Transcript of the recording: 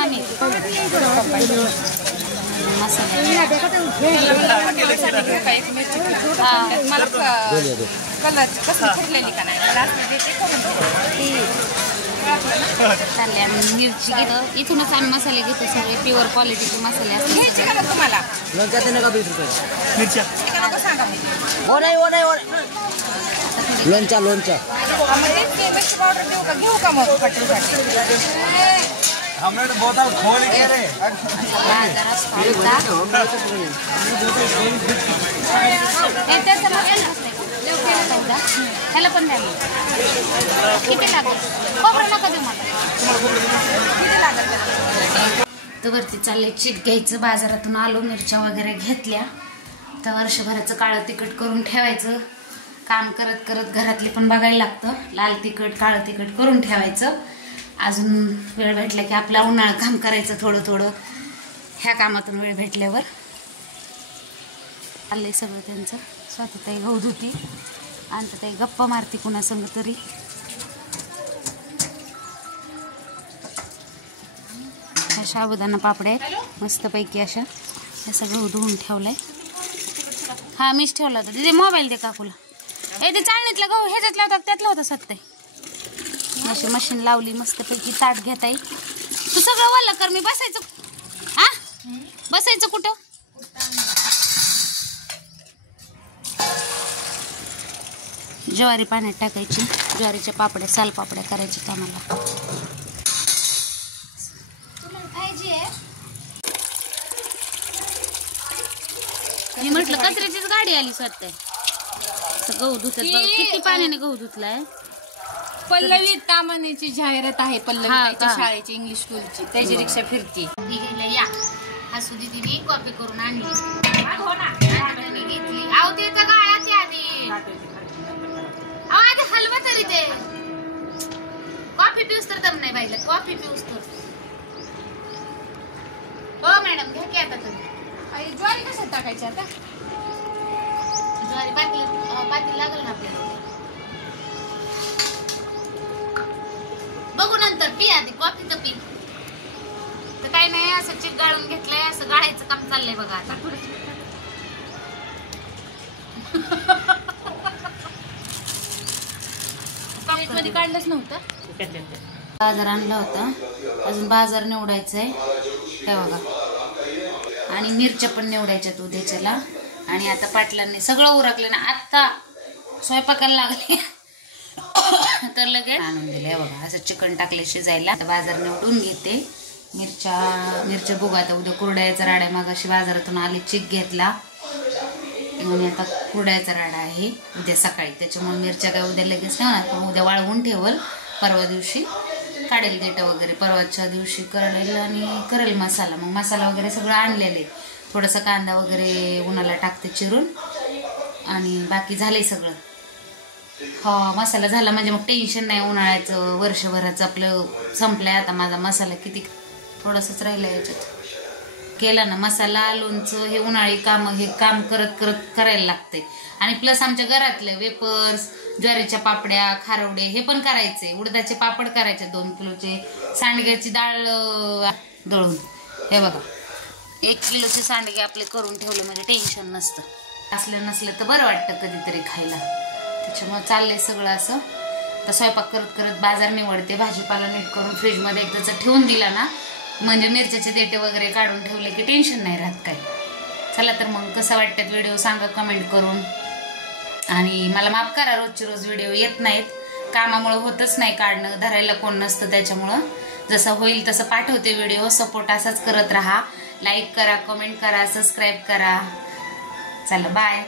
मामी कलर कसं ठरलेली का नाही चालले आम्ही मिरची घेतो इथूनच आम्ही मसाले घेतो सगळे प्युअर क्वालिटीचे मसाले असतात तुम्हाला लोणचा लोणचा घेऊ का मग हमने बोतल खोल के रे ह्याला पण द्या किती लागेल खोबरं नका देऊ मला किती लागेल तर वरती चालले चीट घ्यायचं बाजारातून आलो मिरच्या वगैरे घेतल्या तर वर्षभराचं काळं तिखट करून ठेवायचं काम करत करत घरातले पण बघायला लागतं लाल तिखट काळं तिखट करून ठेवायचं अजून वेळ भेटला की आपला उन्हाळा काम करायचं थोडं थोडं ह्या कामातून वेळ भेटल्यावर चाललंय सगळं त्यांचं स्वतःताई गहू धुती आणि ताई गप्पा मारती कुणा संग तरी ह्या साबुदाणा पापड्या आहेत मस्तपैकी अशा हे सगळं धुवून ठेवलंय हा मीच ठेवला होता तिथे मोबाईल दे काकूला ए ते चाळणीतला गहू ह्याच्यातला होता त्यातला होता सत्ताई अशी मशीन लावली मस्तपैकी ताट घेता येईल तू सगळं वल्ल कर मी बसायचं हा बसायचं कुठं ज्वारी पाण्यात टाकायची ज्वारीच्या पापड्या सालपापड्या करायची कामाला मी म्हटलं कचऱ्याचीच गाडी आली स्वतः गहू धुतत बघ किती पाण्याने गहू धुतलाय पल्लवी तामानेची जाहिरात आहे पल्लवी शाळेची इंग्लिश स्कूलची त्याची रिक्षा फिरती या हसू दीदीने कॉपी करून आणली हो ना घेतली अहो ते तर गाळ्यात आधी आधी हलवा तरी ते कॉफी पिऊस तर दम नाही पाहिलं कॉफी पिऊस तर हो मॅडम घ्या की आता तुम्ही ज्वारी कशात टाकायची आता ज्वारी पाती लागल ना आपल्याला बघू नंतर पी आधी कॉफी तर पी तर काही नाही असं चिक गाळून घेतलंय असं गाळायचं काम चाललंय बघा आता मध्ये काढलंच नव्हतं बाजार आणला होता अजून बाजार निवडायचंय हे बघा आणि मिरच्या पण निवडायच्यात उद्याच्याला आणि आता पाटलांनी सगळं उरकलं ना आता स्वयंपाकाला लागले तर लगेच आणून दिलंय बघा असं चिकन टाकले शिजायला आता बाजार निवडून घेते मिरच्या बघू आता उद्या कुरड्याचा राडा मागाशी बाजारातून आले चिक घेतला आणि आता कुरड्याचा राडा आहे उद्या सकाळी त्याच्यामुळे मिरच्या काय उद्या लगेच ठेवणार पण उद्या वाळवून ठेवल परवा दिवशी काढेल देठ वगैरे परवाच्या दिवशी करेल आणि करेल मसाला मग मसाला वगैरे सगळं आणलेले थोडासा कांदा वगैरे उन्हाला टाकते चिरून आणि बाकी झालंय सगळं हा मसाला झाला म्हणजे मग टेन्शन नाही उन्हाळ्याचं वर्षभराचं आपलं संपलंय आता माझा मसाला किती थोडंसंच राहिलं याच्यात केला ना मसाला लोणचं हे उन्हाळी काम हे काम करत करत करायला लागते आणि प्लस आमच्या घरातले वेपर्स ज्वारीच्या पापड्या खारवडे हे पण करायचे उडदाचे पापड करायचे 2 किलोचे सांडग्याची डाळ दळून हे बघा 1 किलोचे सांडगे आपले करून ठेवले म्हणजे टेन्शन नसतं असलं नसलं तर बरं वाटतं कधीतरी खायला त्याच्यामुळे चाललंय सगळं असं तर स्वयंपाक करत करत बाजार निवडते भाजीपाला नीट करून फ्रीजमध्ये एकदाच ठेवून दिला ना म्हणजे मिरच्याचे देठे वगैरे काढून ठेवले की टेन्शन नाही राहत काय चला तर मग कसं वाटतं व्हिडिओ सांगा कमेंट करून आणि मला माफ करा रोजचे रोज व्हिडिओ येत नाहीत कामामुळे होतच नाही काढणं धरायला कोण नसतं त्याच्यामुळं जसं होईल तसं पाठवते व्हिडिओ सपोर्ट असाच करत राहा लाईक करा कमेंट करा सबस्क्राईब करा चला बाय